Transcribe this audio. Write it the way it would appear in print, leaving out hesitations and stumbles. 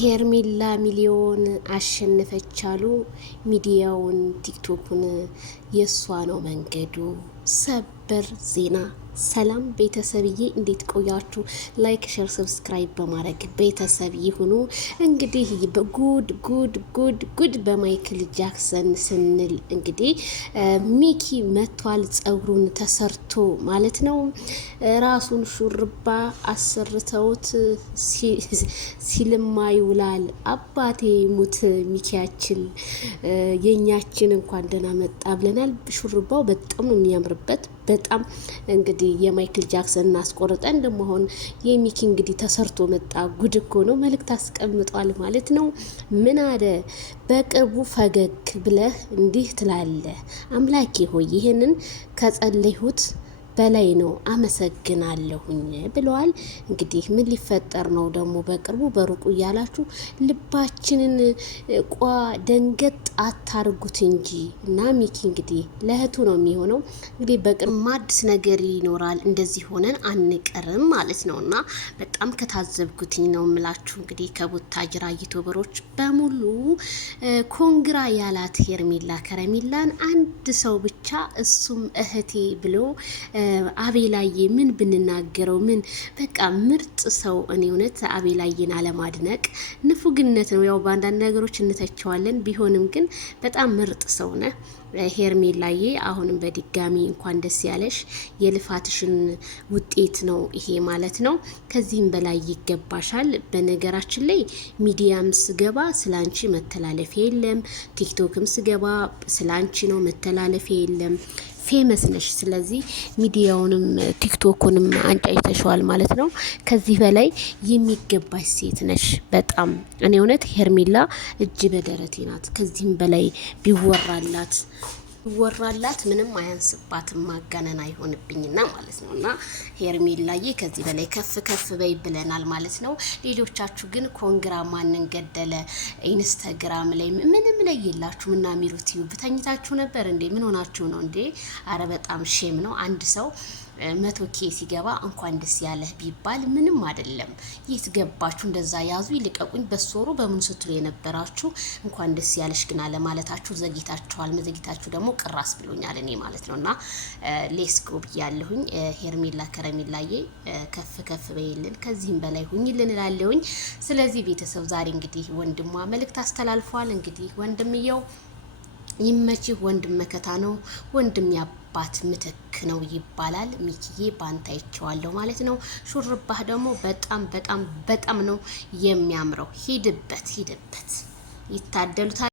ሄርሜላ ሚሊዮን አሸነፈቻሉ። ሚዲያውን ቲክቶኩን የሷ ነው መንገዱ። ሰበር ዜና። ሰላም ቤተሰብዬ እንዴት ቆያችሁ? ላይክ ሼር ሰብስክራይብ በማድረግ ቤተሰብ ይሁኑ። እንግዲህ ጉድ ጉድ ጉድ ጉድ በማይክል ጃክሰን ስንል እንግዲህ ሚኪ መቷል። ጸጉሩን ተሰርቶ ማለት ነው። ራሱን ሹርባ አሰርተውት ሲልማ ይውላል። አባቴ ሙት ሚኪያችን የኛችን እንኳን ደህና መጣ ብለናል። ሹርባው በጣም ነው የሚያምርበት። በጣም እንግዲህ የማይክል ጃክሰን እናስቆርጠን እንደመሆን የሚኪ እንግዲህ ተሰርቶ መጣ። ጉድ እኮ ነው። መልእክት አስቀምጧል ማለት ነው። ምን አለ? በቅርቡ ፈገግ ብለህ እንዲህ ትላለህ። አምላኬ ሆይ ይህንን ከጸለይሁት በላይ ነው አመሰግናለሁኝ ብለዋል። እንግዲህ ምን ሊፈጠር ነው ደግሞ በቅርቡ በሩቁ እያላችሁ ልባችንን ደንገጥ አታርጉት እንጂ እና ሚኪ እንግዲህ ለእህቱ ነው የሚሆነው። እንግዲህ በቅርቡ አዲስ ነገር ይኖራል። እንደዚህ ሆነን አንቀርም ማለት ነው እና በጣም ከታዘብኩትኝ ነው የምላችሁ። እንግዲህ ከቡታጅራ ዩቲዩበሮች በሙሉ ኮንግራ ያላት ሄርሜላ ከረሜላን አንድ ሰው ብቻ እሱም እህቴ ብሎ አቤላዬ ምን ብንናገረው ምን በቃ ምርጥ ሰው። እኔ እውነት አቤላዬን አለማድነቅ ንፉግነት ነው። ያው በአንዳንድ ነገሮች እንተቸዋለን፣ ቢሆንም ግን በጣም ምርጥ ሰው ነህ ሄርሜላዬ። አሁንም በድጋሚ እንኳን ደስ ያለሽ። የልፋትሽን ውጤት ነው ይሄ ማለት ነው። ከዚህም በላይ ይገባሻል። በነገራችን ላይ ሚዲያም ስገባ ስላንቺ መተላለፊያ የለም፣ ቲክቶክም ስገባ ስላንቺ ነው መተላለፊያ የለም። ፌመስ ነሽ። ስለዚህ ሚዲያውንም ቲክቶኩንም አንጫጭተሽዋል ማለት ነው። ከዚህ በላይ የሚገባሽ ሴት ነሽ በጣም። እኔ እውነት ሄርሜላ እጅ በደረቴ ናት። ከዚህም በላይ ቢወራላት ምንም አያንስባትም፣ ማጋነን አይሆንብኝና ማለት ነው። እና ሄርሜላዬ ከዚህ በላይ ከፍ ከፍ በይ ብለናል ማለት ነው። ሌሎቻችሁ ግን ኮንግራ ማንን ገደለ ኢንስታግራም ላይ ምንም ላይ የላችሁም እና ሚሩት ብተኝታችሁ ነበር እንዴ? ምን ሆናችሁ ነው እንዴ? አረ በጣም ሼም ነው። አንድ ሰው 100K ሲገባ እንኳን ደስ ያለህ ቢባል ምንም አይደለም። የት ገባችሁ? እንደዛ ያዙ ይልቀቁኝ በሶሩ በምን ስትሉ የነበራችሁ እንኳን ደስ ያለሽ ግን አለማለታችሁ ዘግይታችኋል። መዘግይታችሁ ደግሞ ቅራስ ብሎኛል እኔ ማለት ነውና ሌስኮ ብያለሁኝ። ሄርሜላ ከረሜላዬ ከፍ ከፍ በይልን፣ ከዚህም በላይ ሁኝልን እላለሁኝ። ስለዚህ ቤተሰብ ዛሬ እንግዲህ ወንድሟ መልእክት አስተላልፏል። እንግዲህ ወንድምየው ይመችህ፣ ወንድም መከታ ነው፣ ወንድም ያባት ምትክ ነው ይባላል። ሚኪዬ ባንታ ይቸዋለሁ ማለት ነው። ሹርባህ ደግሞ በጣም በጣም በጣም ነው የሚያምረው። ሂድበት ይታደሉታል።